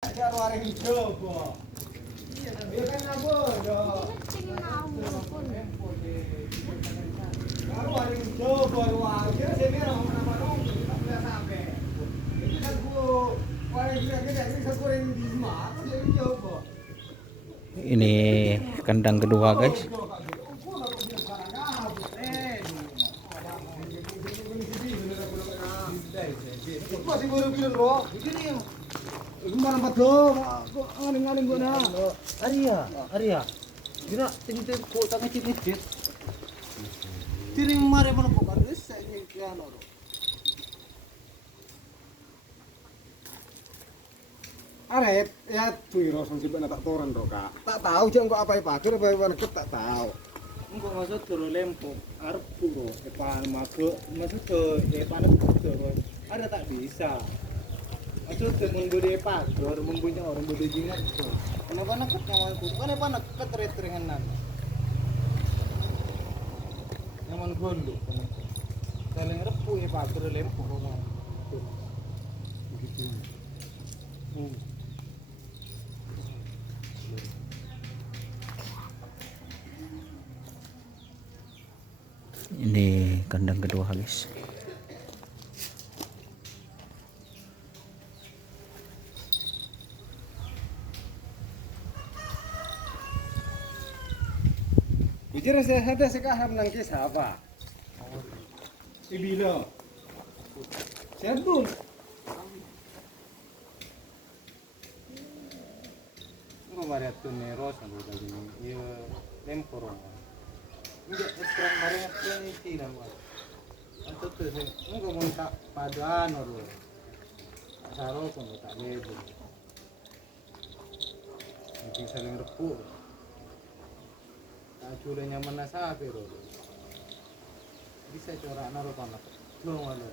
Ini kandang kedua, guys. Arya. Gina tintin ko ta ngiti tiring mare mana ko kan sa ni kiano. Arep ya tuiro sang sibana tak toran ro Kak. Tak tahu jeng kok apa pager apa neket tak tahu. Engko masuk turu lempo arep puro depan mago masuk ke depan turu. Ada tak bisa. Masuk ke menggode pager mempunyai orang gede jingat. Kenapa neket nyaman ku? Kenapa neket retrengenan? Nyaman gondo. Saling repu ya pager lempo mau. Begitu. Ini kandang kedua, guys. Bicara saya ada sekarang nang kisah apa? Ibilo. Siapun. Enggak variat tuh neros sampai tadi iya lempor. Enggak terang bareng ini tidak buat. Atau tuh enggak mau tak padan or. Asaro pun tak lebo. Mungkin saling repu. Tak curi nyaman nasa pero. Bisa corak naruh panas. Belum ada.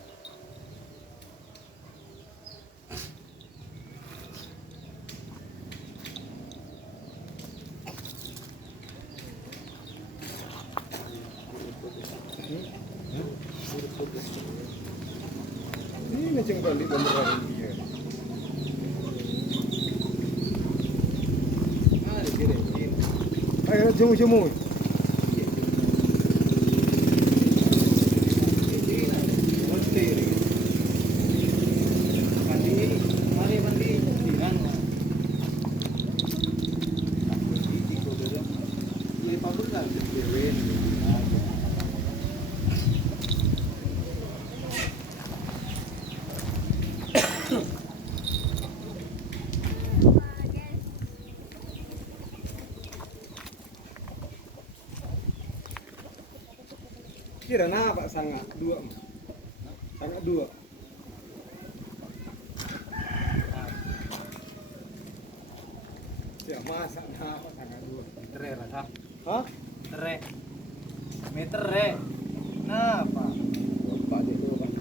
Ini ceng balik beneran dia. Ayo jemu-jemu. Kira na Pak sangat dua. Sangat dua. Ya masa na Pak sangat dua. Tere rasa. Hah? Tere. Meter re. Napa? Pak dia dua Pak.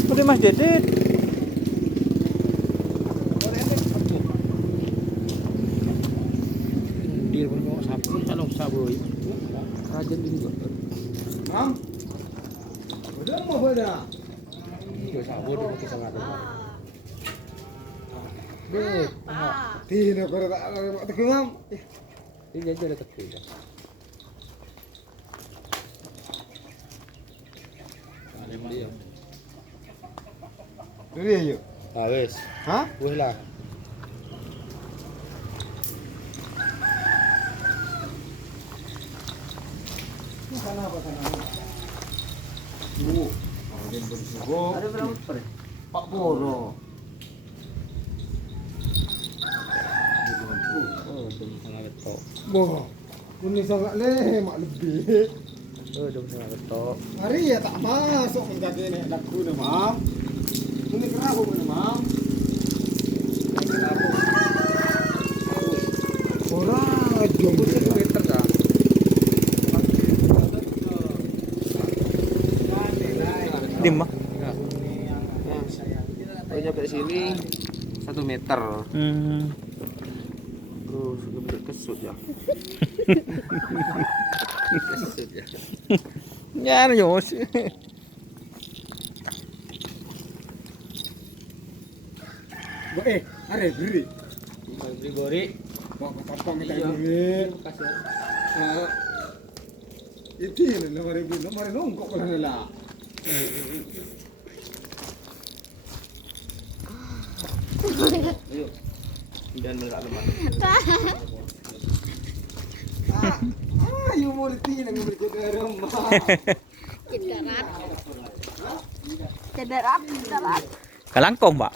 Seperti Mas Dedit. Dia punya sapu, kalau sapu rajin juga. Mam. Udah mau pada. Dia sapu dia pakai sangat. Dek. Tidak kau tak ada teguh Mam. Ini aja ada tepi. Dia. Ini ayo. Ah, wes. Hah? Wes lah. Sana apa sana? Ada bersugo. Ada berapa per? Pak Boro. Oh, sangat betok. Boh. Ini sangat lemak lebih. Oh, sangat betok. Hari ya tak masuk menjadi ini laku nih Mam. Ini kenapa ini Mam? Kenapa? Orang jom Meter dah. Dim mah. Oh, nyampe sini 1 meter. Hmm. Terus ke kesut ya. Ya, Yos. Are beri. Beri bori. Kok potong kita Iya. duit. Kasih. Itu ini nomor nungkok kalau nela. Ayo. Dan melak lemah. Ayo mau ditin yang berikut dari rumah. Cederat. Kalangkong, Pak.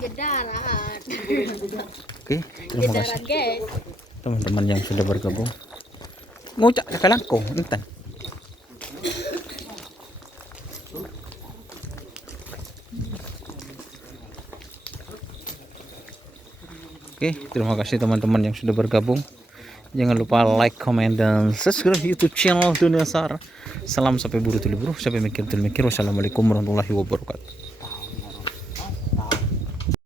Jedarat. Oke, terima kasih Jedarat, guys. teman-teman yang sudah bergabung. Ngucak ke kalangkong, entan. Oke, terima kasih teman-teman yang sudah bergabung. Jangan lupa like, comment, dan subscribe YouTube channel Dunia Sar. Salam sampai buru tuli buru, sampai mikir tuli mikir. Wassalamualaikum warahmatullahi wabarakatuh.